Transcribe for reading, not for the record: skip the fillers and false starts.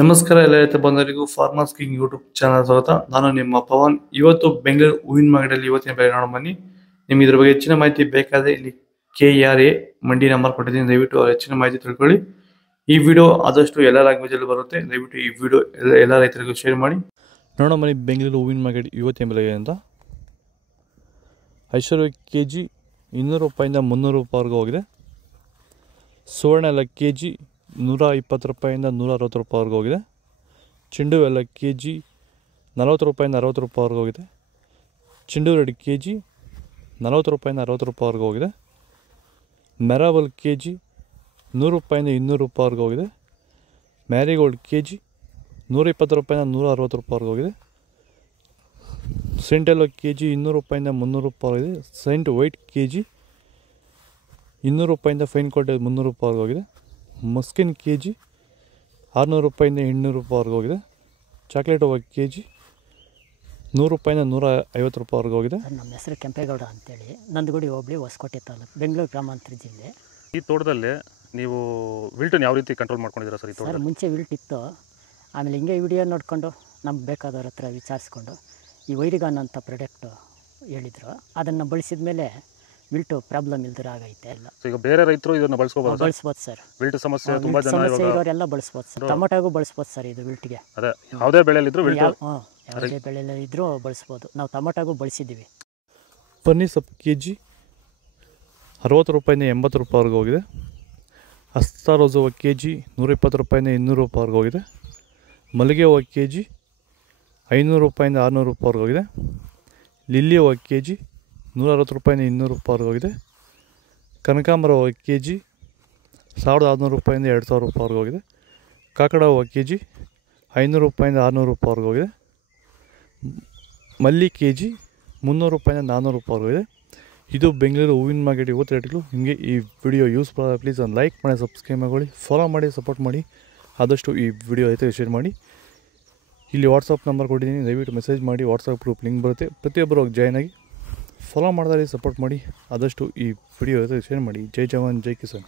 ನಮಸ್ಕಾರ ಎಲ್ಲ ರೈತ ಬಂಧುಗಳಿಗೂ ಫಾರ್ಮರ್ಸ್ ಕಿಂಗ್ ಯೂಟ್ಯೂಬ್ ಚಾನಲ್ ಸ್ವಾಗತ. ನಾನು ನಿಮ್ಮ ಪವನ್. ಇವತ್ತು ಬೆಂಗಳೂರು ಹೂವಿನ ಮಾರ್ಕೆಟಲ್ಲಿ ಇವತ್ತಿನ ಬೆಲೆ ನೋಡೋಣ ಬನ್ನಿ. ನಿಮ್ಗೆ ಇದ್ರ ಬಗ್ಗೆ ಹೆಚ್ಚಿನ ಮಾಹಿತಿ ಬೇಕಾದರೆ ಇಲ್ಲಿ KRA ಮಂಡಿ ನಂಬರ್ ಕೊಟ್ಟಿದ್ದೀನಿ, ದಯವಿಟ್ಟು ಹೆಚ್ಚಿನ ಮಾಹಿತಿ ತಿಳ್ಕೊಳ್ಳಿ. ಈ ವಿಡಿಯೋ ಆದಷ್ಟು ಎಲ್ಲ ಲ್ಯಾಂಗ್ವೇಜ್ ಅಲ್ಲಿ ಬರುತ್ತೆ, ದಯವಿಟ್ಟು ಈ ವಿಡಿಯೋ ಎಲ್ಲ ರೈತರಿಗೂ ಶೇರ್ ಮಾಡಿ. ನೋಡೋಣ ಬನ್ನಿ ಬೆಂಗಳೂರು ಹೂವಿನ ಮಾರ್ಕೆಟ್ ಇವತ್ತಿನ ಬೆಲೆ ಅಂತ. ಐಶ್ವರ್ಯ KG 200 ರೂಪಾಯಿಂದ 300 ರೂಪಾಯಿವರೆಗೂ ಹೋಗಿದೆ. ಸುವರ್ಣ ಎಲ್ಲ KG 120 ರೂಪಾಯಿಂದ 160 ರೂಪಾಯಿವರೆಗೂ ಹೋಗಿದೆ. ಚೆಂಡು ಎಲ್ಲ KG 40 ರೂಪಾಯಿಂದ 60 ರೂಪಾಯಿವರೆಗೂ ಹೋಗಿದೆ. ಚೆಂಡು ರೆಡ್ KG 40 ರೂಪಾಯಿಂದ 60 ರೂಪಾಯಿವರೆಗೂ ಹೋಗಿದೆ. ಮೆರಾಬಲ್ KG 100 ರೂಪಾಯಿಂದ 200 ರೂಪಾಯಿವರೆಗೂ ಹೋಗಿದೆ. ಮ್ಯಾರಿಗೋಲ್ಡ್ KG 120 ರೂಪಾಯಿಂದ 160 ರೂಪಾಯಿವರೆಗೂ ಹೋಗಿದೆ. ಸೆಂಟ್ ಎಲ್ಲೋ KG 200 ರೂಪಾಯಿಂದ 300 ರೂಪಾಯಿವರೆಗಿದೆ. ಸೆಂಟ್ ವೈಟ್ KG 200 ರೂಪಾಯಿಂದ ಫೈನ್ ಕೋಟೆ 300 ರೂಪಾಯಿವರೆಗೂ ಹೋಗಿದೆ. ಮಸ್ಕಿನ್ KG 600 ರೂಪಾಯಿಂದ 800 ರೂಪಾಯಿವರೆಗೂ ಹೋಗಿದೆ. ಚಾಕ್ಲೇಟ್ ಹೂವು KG 100 ರೂಪಾಯಿಂದ 150 ರೂಪಾಯಿವರೆಗೂ ಹೋಗಿದೆ. ನಮ್ಮ ಹೆಸರು ಕೆಂಪೇಗೌಡ ಅಂತೇಳಿ, ನಂದಗುಡಿ ಹೋಬಳಿ ಹೊಸಕೋಟೆ ತಾಲೂಕು, ಬೆಂಗಳೂರು ಗ್ರಾಮಾಂತರ ಜಿಲ್ಲೆ. ಈ ತೋಟದಲ್ಲಿ ನೀವು ವಿಲ್ಟನ್ನು ಯಾವ ರೀತಿ ಕಂಟ್ರೋಲ್ ಮಾಡ್ಕೊಂಡಿದ್ದೀರಾ ಸರ್? ಈ ತೋಟ ಮುಂಚೆ ವಿಲ್ಟ್ ಇತ್ತು, ಆಮೇಲೆ ಹಿಂಗೆ ವಿಡಿಯೋ ನೋಡಿಕೊಂಡು ನಮ್ಗೆ ಬೇಕಾದವ್ರ ಹತ್ರ ವಿಚಾರಿಸ್ಕೊಂಡು ಈ ವೈರಿಗಾನ್ ಅಂತ ಪ್ರಾಡಕ್ಟು ಹೇಳಿದರು, ಅದನ್ನು ಬಳಸಿದ ಮೇಲೆ ವಿಲ್ಟು ಪ್ರಾಬ್ಲಮ್ ಇಲ್ದಿರ ಆಗೈತೆ. ಎಲ್ಲ ಈಗ ಬೇರೆ ರೈತರು ಇದನ್ನು ಬಳಸ್ಬೋದು ಸರ್. ವಿಲ್ಟ್ ಸಮಸ್ಯೆ ತುಂಬ ಜನ ಇರೋರೆಲ್ಲ ಬಳಸ್ಬೋದು ಸರ್. ಟೊಮೊಟೊಗೂ ಬಳಸ್ಬೋದು ಸರ್ ಇದು ವಿಲ್ಟ್ಗೆ. ಅದೇ ಯಾವುದೇ ಬೆಳೆಯಲ್ಲಿದ್ದರೂ ಯಾವುದೇ ಬೆಳೆಯಲ್ಲಿ ಇದ್ದರೂ ಬಳಸ್ಬೋದು. ನಾವು ಟೊಮೊಟೊಗೂ ಬಳಸಿದ್ದೀವಿ. ಪನ್ನೀರ್ ಸೊಪ್ಪು KG 60 ರೂಪಾಯಿಂದ 80 ರೂಪಾಯಿವರೆಗೂ ಹೋಗಿದೆ. ಹಸ್ತಾ ರೋಸ್ ಹೂವು KG 120 ರೂಪಾಯಿಂದ 200 ರೂಪಾಯಿವರೆಗೂ ಹೋಗಿದೆ. ಮಲ್ಲಿಗೆ ಹೂವು KG 500 ರೂಪಾಯಿಂದ 600 ರೂಪಾಯಿವರೆಗೂ ಹೋಗಿದೆ. ಲಿಲ್ಲಿ ಹೂವು KG 160 ರೂಪಾಯಿಂದ 200 ರೂಪಾಯಿವರೆಗೂ ಹೋಗಿದೆ. ಕನಕಾಂಬರ ಹೂವು KG 1600 ರೂಪಾಯಿಂದ 2000 ರೂಪಾಯಿವರೆಗೂ ಹೋಗಿದೆ. ಕಾಕಡ ಹೂವು KG 500 ರೂಪಾಯಿಂದ 600 ರೂಪಾಯಿವರೆಗೂ ಹೋಗಿದೆ. ಮಲ್ಲಿ KG 300 ರೂಪಾಯಿಂದ 400 ರೂಪಾಯಿವರೆಗೂ ಇದೆ. ಇದು ಬೆಂಗಳೂರು ಹೂವಿನ ಮಾರ್ಕೆಟ್ ಇವತ್ತು ರೇಟ್ಗಳು. ನಿಮಗೆ ಈ ವಿಡಿಯೋ ಯೂಸ್ಫುಲ್ ಆದರೆ ಪ್ಲೀಸ್ ಒಂದು ಲೈಕ್ ಮಾಡಿ, ಸಬ್ಸ್ಕ್ರೈಬ್ ಮಾಡಿ, ಫಾಲೋ ಮಾಡಿ, ಸಪೋರ್ಟ್ ಮಾಡಿ. ಆದಷ್ಟು ಈ ವಿಡಿಯೋ ಐತೆ ಶೇರ್ ಮಾಡಿ. ಇಲ್ಲಿ ವಾಟ್ಸಪ್ ನಂಬರ್ ಕೊಟ್ಟಿದ್ದೀನಿ, ದಯವಿಟ್ಟು ಮೆಸೇಜ್ ಮಾಡಿ. ವಾಟ್ಸಪ್ ಗ್ರೂಪ್ ಲಿಂಕ್ ಬರುತ್ತೆ, ಪ್ರತಿಯೊಬ್ಬರು ಜಾಯ್ನ್ ಆಗಿ ಫಾಲೋ ಮಾಡಿದರೆ ಸಪೋರ್ಟ್ ಮಾಡಿ. ಆದಷ್ಟು ಈ ವಿಡಿಯೋ ಐತೆ ಶೇರ್ ಮಾಡಿ. ಜೈ ಜವಾನ್ ಜೈ ಕಿಸಾನ್.